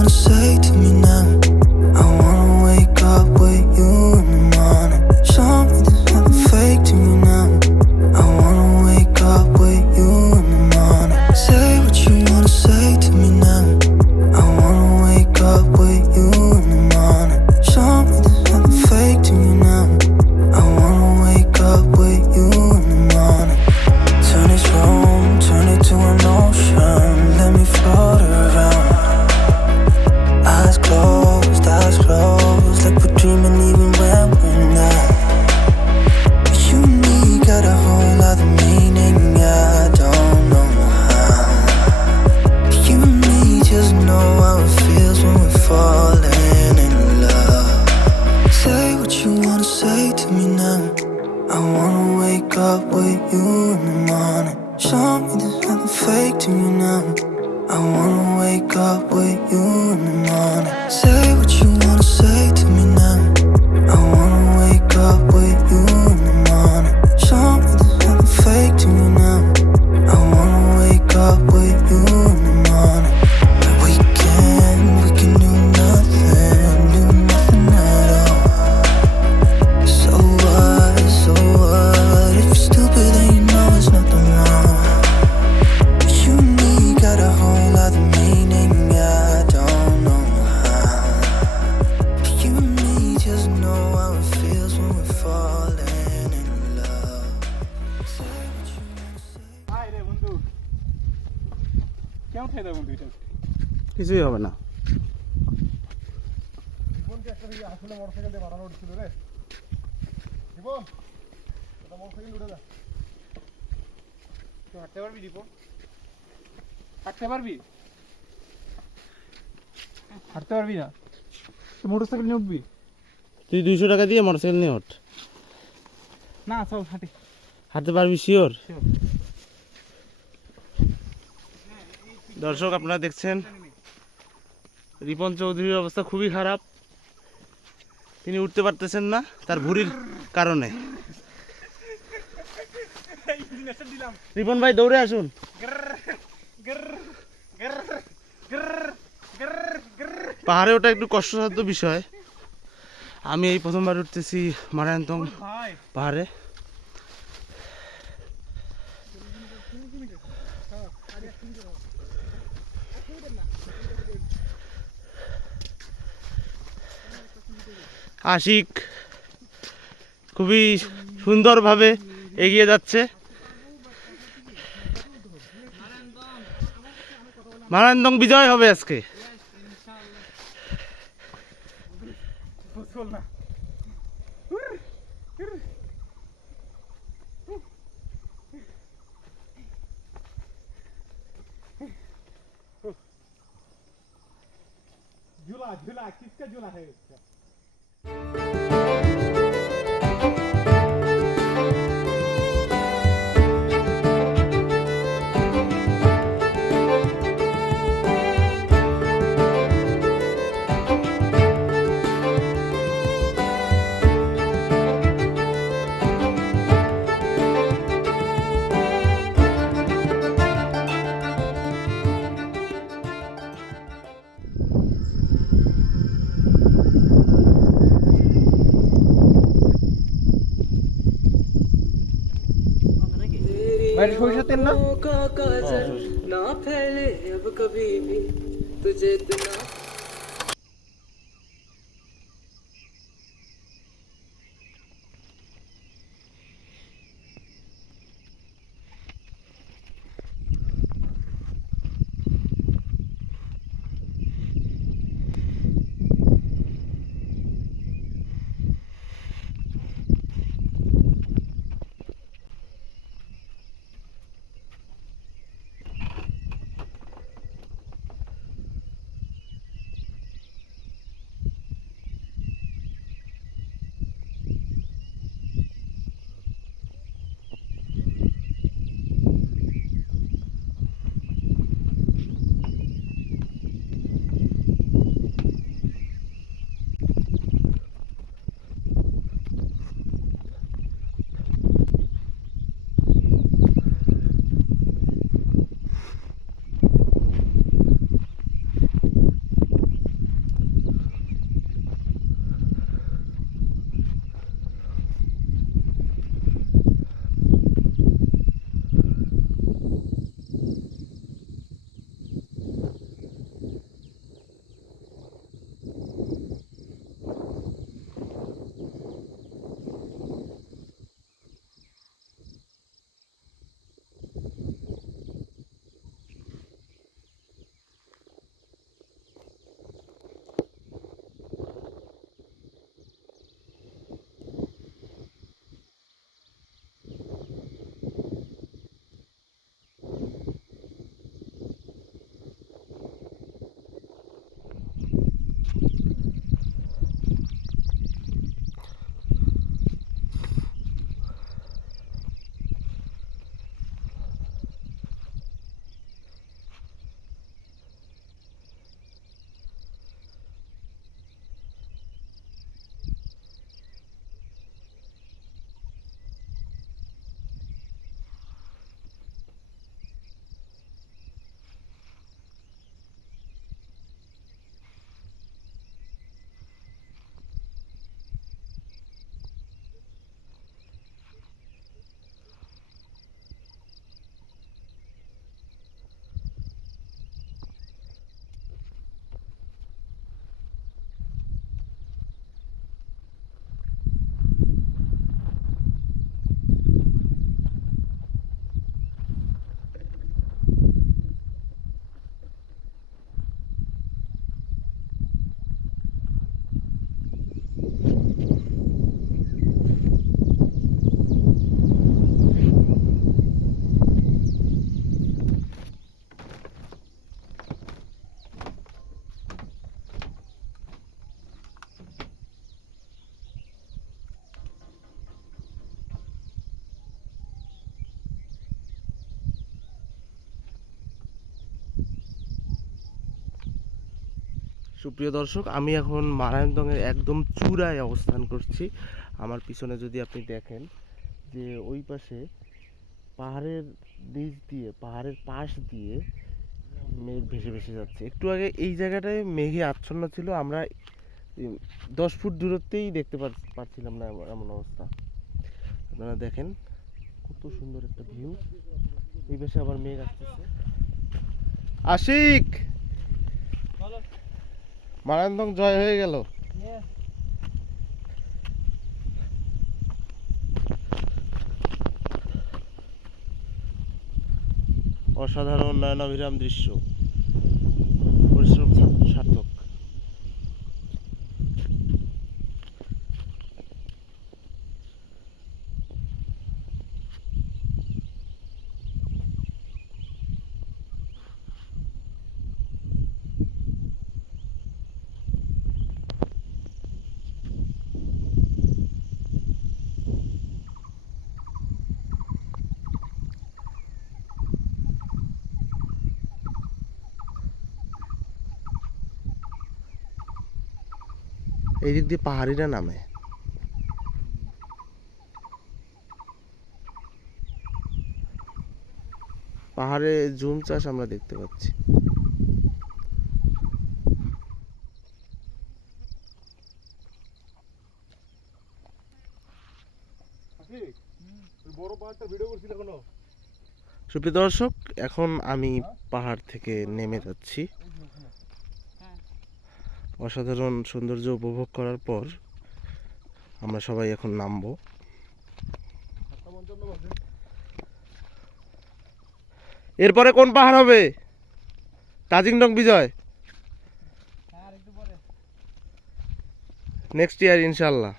wanna say to me with you in the morning. দুইটা? কিছুই হবে না। আসলে দিয়ে বাড়ানো রে। উঠে হাঁটতে পারবি হাঁটতে পারবি? হাঁটতে পারবি না। তুই নিয়ে উঠবি? তুই দুইশো টাকা দিয়ে নিয়ে উঠ না সব হাঁটি। হাঁটতে পারবি শিওর শিওর দর্শক, আপনারা দেখছেন, রিপন চৌধুরীর অবস্থা খুবই খারাপ। তিনি উঠতে পারতেছেন না, তার ভুরির কারণে। রিপন ভাই, দৌড়ে আসুন। পাহাড়ে ওটা একটু কষ্টসাধ্য বিষয়। আমি এই প্রথমবার উঠতেছি মারায়ন্তং পাহাড়ে। আশিক খুবই সুন্দরভাবে এগিয়ে যাচ্ছে। মারান্দং বিজয় হবে আজকে। ঝুলা ঝুলা কিসকে ঝুলা হয়ে इसका বাইরে সরিষা তেল না? হ্যাঁ, না ফেলে अब कभी भी तुझे इतना সুপ্রিয় দর্শক, আমি এখন মারায়ণদংয়ের একদম চূড়ায় অবস্থান করছি। আমার পিছনে যদি আপনি দেখেন যে ওই পাশে পাহাড়ের নিচ দিয়ে, পাহাড়ের পাশ দিয়ে মেঘ ভেসে ভেসে যাচ্ছে। একটু আগে এই জায়গাটায় মেঘে আচ্ছন্ন ছিল, আমরা দশ ফুট দূরত্বেই দেখতে পার- পারছিলাম না এমন- এমন অবস্থা। আপনারা দেখেন কত সুন্দর একটা ভিউ এই পাশে আবার মেঘ আসতেছে। আশিক! মারান্দং জয় হয়ে গেল। অসাধারণ নয়নাভিরাম দৃশ্য। পরিশ্রম সার্থক। এই দিক দিয়ে পাহাড়িরা নামে। পাহাড়ে জুম চাষ আমরা দেখতে পাচ্ছি। সুপ্রিয় দর্শক, এখন আমি পাহাড় থেকে নেমে যাচ্ছি। অসাধারণ সৌন্দর্য উপভোগ করার পর আমরা সবাই এখন নামবো। এরপরে কোন পাহাড় হবে? তাজিংডং বিজয়। নেক্সট ইয়ার ইনশাল্লাহ